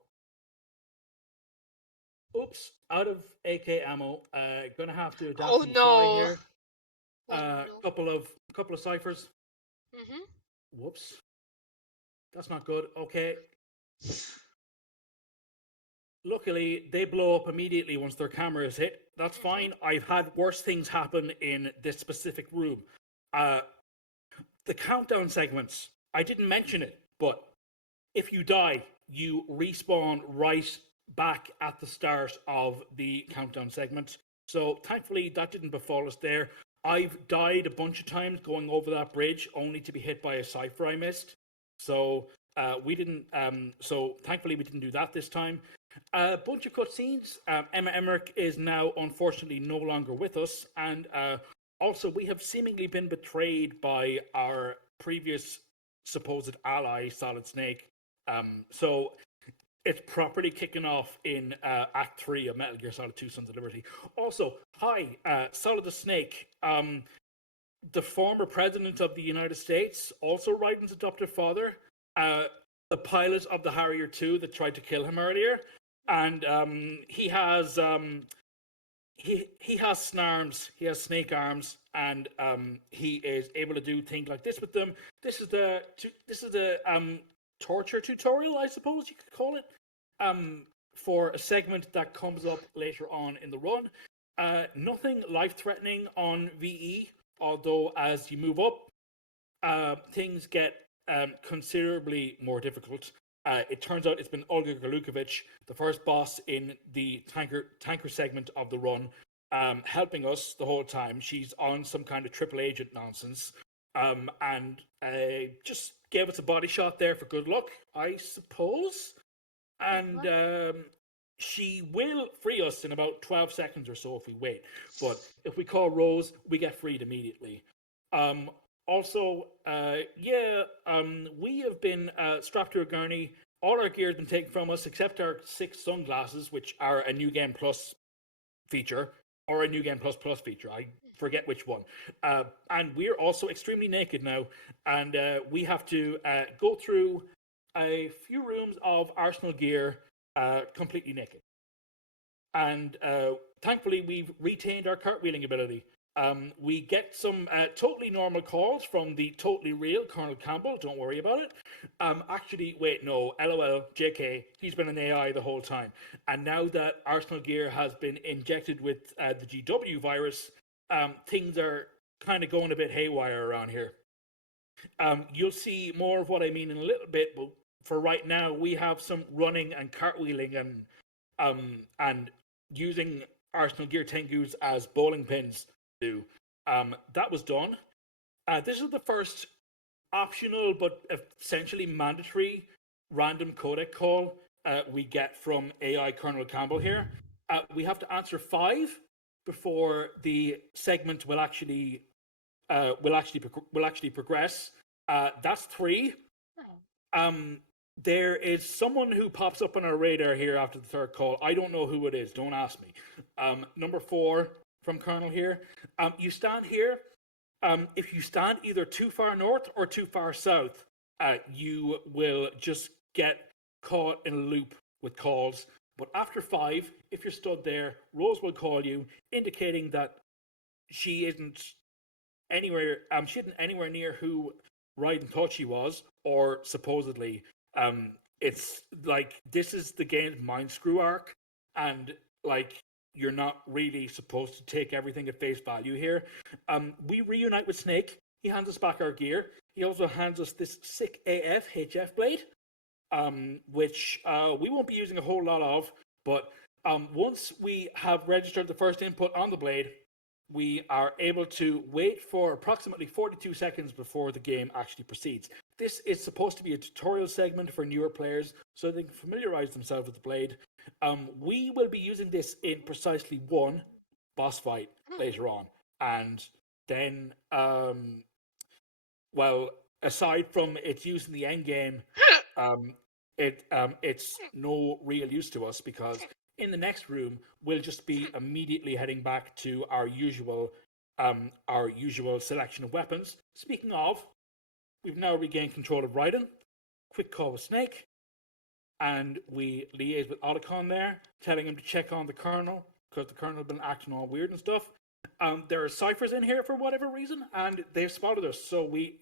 Oops, out of AK ammo. Gonna have to adapt on the fly here. Couple of ciphers. Whoops. That's not good. Okay. Luckily, they blow up immediately once their camera is hit. That's fine. I've had worse things happen in this specific room. The countdown segments, I didn't mention it, but if you die, you respawn right back at the start of the countdown segment. So thankfully, that didn't befall us there. I've died a bunch of times going over that bridge, only to be hit by a cipher I missed. So we didn't. So thankfully, we didn't do that this time. A bunch of cutscenes. Emma Emmerich is now unfortunately no longer with us, and also we have seemingly been betrayed by our previous supposed ally, Solid Snake. So it's properly kicking off in Act 3 of Metal Gear Solid 2: Sons of Liberty. Also, hi, Solid the Snake. The former president of the United States, also Raiden's adoptive father, the pilot of the Harrier 2 that tried to kill him earlier, and he has snarms, he has snake arms, and he is able to do things like this with them. This is the torture tutorial, I suppose you could call it, for a segment that comes up later on in the run. Nothing life-threatening on VE, although as you move up, things get considerably more difficult. It turns out it's been Olga Galukovich, the first boss in the tanker segment of the run, helping us the whole time. She's on some kind of triple agent nonsense, and just gave us a body shot there for good luck, I suppose. And she will free us in about 12 seconds or so if we wait. But if we call Rose, we get freed immediately. Also, we have been strapped to a gurney. All our gear has been taken from us except our 6 sunglasses, which are a New Game Plus feature, or a New Game Plus Plus feature. I forget which one. And we're also extremely naked now, and we have to go through a few rooms of Arsenal gear completely naked. And thankfully, we've retained our cartwheeling ability. We get some totally normal calls from the totally real Colonel Campbell. Don't worry about it. Actually, wait, no. LOL, JK. He's been an AI the whole time. And now that Arsenal Gear has been injected with the GW virus, things are kind of going a bit haywire around here. You'll see more of what I mean in a little bit, but for right now, we have some running and cartwheeling and using Arsenal Gear Tengus as bowling pins. That was done. This is the first optional but essentially mandatory random codec call we get from AI Colonel Campbell here. We have to answer 5 before the segment will actually progress. That's 3. There is someone who pops up on our radar here after the 3rd call. I don't know who it is. Don't ask me. Number 4 from Colonel here. You stand here. If you stand either too far north or too far south, you will just get caught in a loop with calls. But after 5, if you're stood there, Rose will call you, indicating that she isn't anywhere. She isn't anywhere near who Raiden thought she was, or supposedly. It's like this is the game's mind screw arc, and like you're not really supposed to take everything at face value here. We reunite with Snake. He hands us back our gear. He also hands us this sick AF HF blade, which we won't be using a whole lot of, but once we have registered the first input on the blade, we are able to wait for approximately 42 seconds before the game actually proceeds. This is supposed to be a tutorial segment for newer players so they can familiarize themselves with the blade. We will be using this in precisely one boss fight later on. And then, well, aside from its use in the end game, it's no real use to us because in the next room we'll just be immediately heading back to our usual selection of weapons. Speaking of, we've now regained control of Raiden. Quick call with Snake, and we liaise with Otacon there, telling him to check on the Colonel because the Colonel has been acting all weird and stuff. There are ciphers in here for whatever reason, and they've spotted us. So we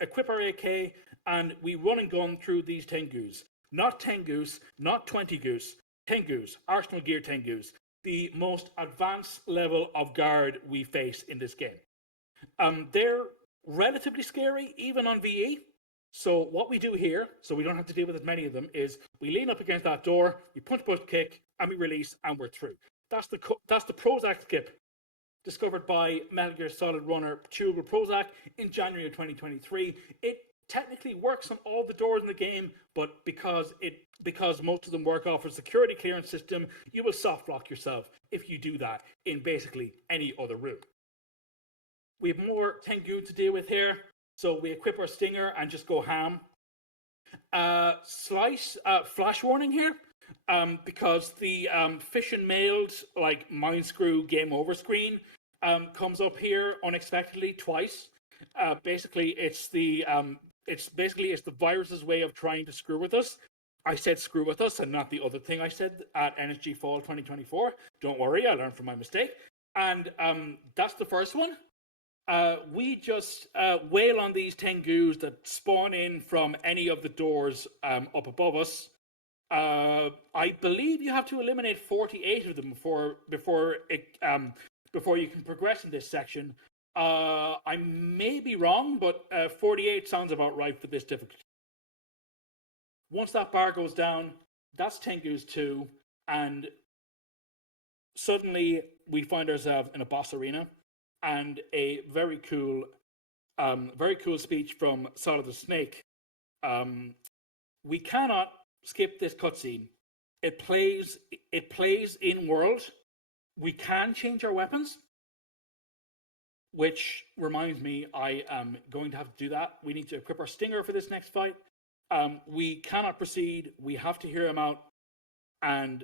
equip our AK and we run and gun through these Tengus. Not Tengus, not 20 Goose. Tengus, Arsenal Gear Tengus, the most advanced level of guard we face in this game. They're relatively scary, even on VE. So what we do here, so we don't have to deal with as many of them, is we lean up against that door, we punch, push, kick, and we release, and we're through. That's the Prozac skip, discovered by Metal Gear Solid Runner Tunable Prozac in January of 2023. It technically works on all the doors in the game, but because most of them work off a security clearance system, you will soft lock yourself if you do that in basically any other room. We have more Tengu to deal with here, so we equip our Stinger and just go ham. Flash warning here, because the fission mailed like mind screw game over screen comes up here unexpectedly twice. Basically, it's the virus's way of trying to screw with us. I said screw with us and not the other thing I said at NSG Fall 2024. Don't worry, I learned from my mistake. And that's the first one. We just wail on these Tengus that spawn in from any of the doors up above us. I believe you have to eliminate 48 of them before you can progress in this section. I may be wrong, but 48 sounds about right for this difficulty. Once that bar goes down, that's Tengu's 2, and suddenly we find ourselves in a boss arena, and a very cool speech from Solid the Snake. We cannot skip this cutscene. It plays in world. We can change our weapons, which reminds me, I am going to have to do that. We need to equip our Stinger for this next fight. We cannot proceed. We have to hear him out. And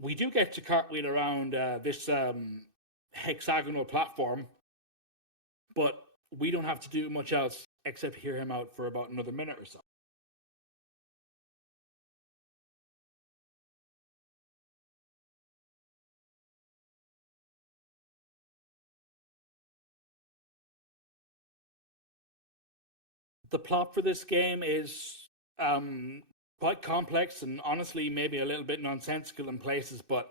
we do get to cartwheel around this hexagonal platform, but we don't have to do much else except hear him out for about another minute or so. The plot for this game is quite complex and honestly maybe a little bit nonsensical in places, but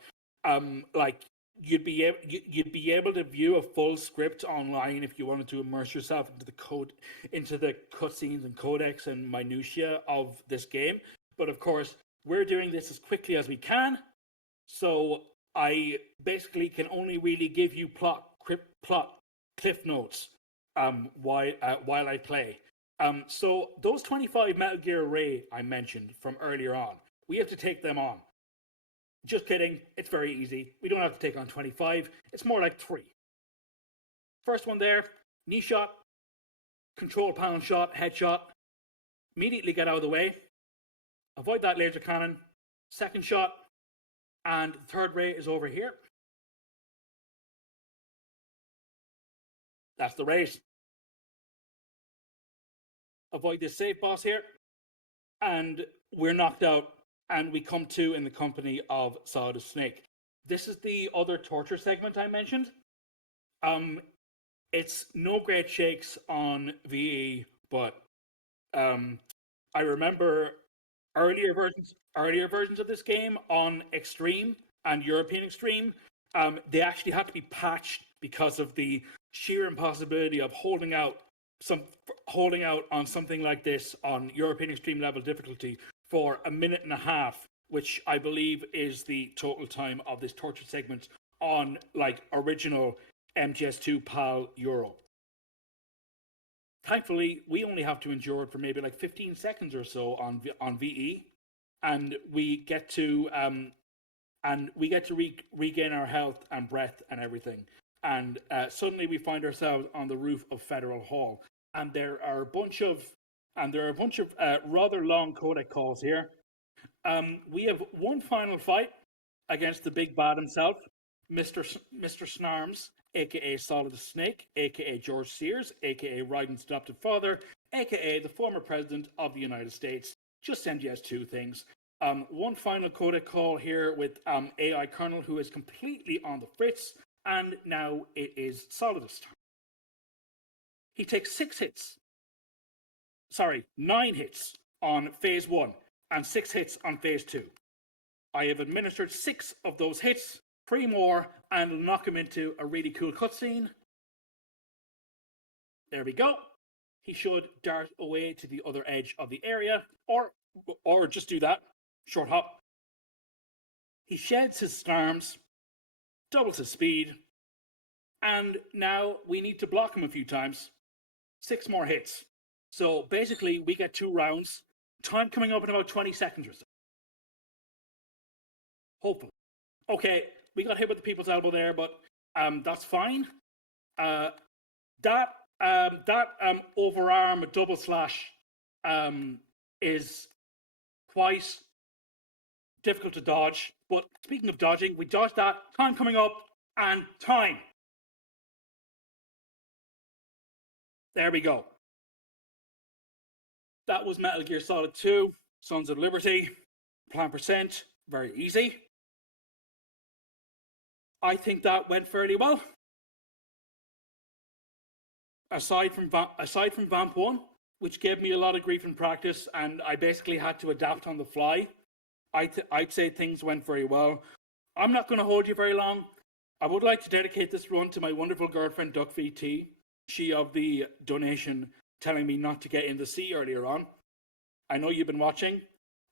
you'd be able to view a full script online if you wanted to immerse yourself into the cutscenes and codex and minutiae of this game. But of course, we're doing this as quickly as we can, so I basically can only really give you plot cliff notes while I play. So those 25 Metal Gear Array I mentioned from earlier on, we have to take them on. Just kidding, it's very easy. We don't have to take on 25. It's more like 3. First one there, knee shot, control panel shot, headshot. Immediately get out of the way. Avoid that laser cannon. Second shot, and the third ray is over here. That's the race. Avoid this save boss here, and we're knocked out, and we come to in the company of Solid Snake. This is the other torture segment I mentioned. It's no great shakes on VE, but I remember earlier versions of this game on Extreme, and European Extreme, they actually had to be patched because of the sheer impossibility of holding out on something like this on European Extreme level difficulty for a minute and a half, which I believe is the total time of this torture segment on like original MGS2 PAL Euro. Thankfully, we only have to endure it for maybe like 15 seconds or so on VE, and we get to regain our health and breath and everything. And suddenly we find ourselves on the roof of Federal Hall, and there are a bunch of rather long codec calls here. We have one final fight against the big bad himself, Mr. Snarms, aka Solid the Snake, aka George Sears, aka Ryden's adopted father, aka the former president of the United States. Just MGS2 things. One final codec call here with AI Colonel, who is completely on the fritz, and now it is Solidus. He takes 9 hits on phase 1 and 6 hits on phase 2. I have administered 6 of those hits, 3 more, and will knock him into a really cool cutscene. There we go. He should dart away to the other edge of the area, or just do that. Short hop. He sheds his snarms, doubles his speed, and now we need to block him a few times. 6 more hits. So basically, we get 2 rounds. Time coming up in about 20 seconds or so. Hopefully. Okay, we got hit with the people's elbow there, but that's fine. That overarm double slash is quite difficult to dodge. But speaking of dodging, we dodged that. Time coming up, and time. There we go. That was Metal Gear Solid 2, Sons of Liberty, Plan %, very easy. I think that went fairly well. Aside from Vamp 1, which gave me a lot of grief in practice, and I basically had to adapt on the fly, I'd say things went very well. I'm not going to hold you very long. I would like to dedicate this run to my wonderful girlfriend, Duck VT, she of the donation telling me not to get in the sea earlier on. I know you've been watching.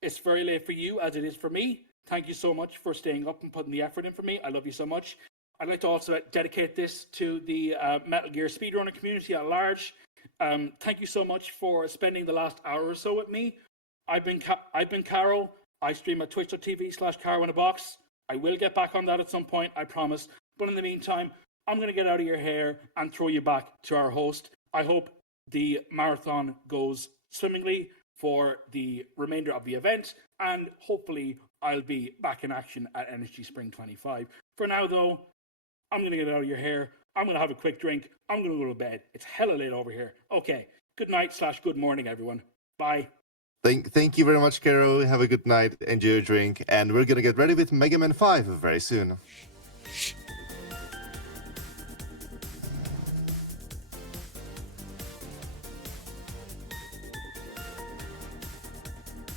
It's very late for you, as it is for me. Thank you so much for staying up and putting the effort in for me. I love you so much. I'd like to also dedicate this to the Metal Gear speedrunner community at large. Thank you so much for spending the last hour or so with me. I've been Carrow. I stream at twitch.tv/CarrowInABox. I will get back on that at some point, I promise. But in the meantime, I'm going to get out of your hair and throw you back to our host. I hope the marathon goes swimmingly for the remainder of the event, and hopefully I'll be back in action at NSG Spring 25. For now, though, I'm going to get out of your hair. I'm going to have a quick drink. I'm going to go to bed. It's hella late over here. Okay, good night/good morning, everyone. Bye. Thank you very much, Carrow. Have a good night. Enjoy your drink. And we're going to get ready with Mega Man 5 very soon.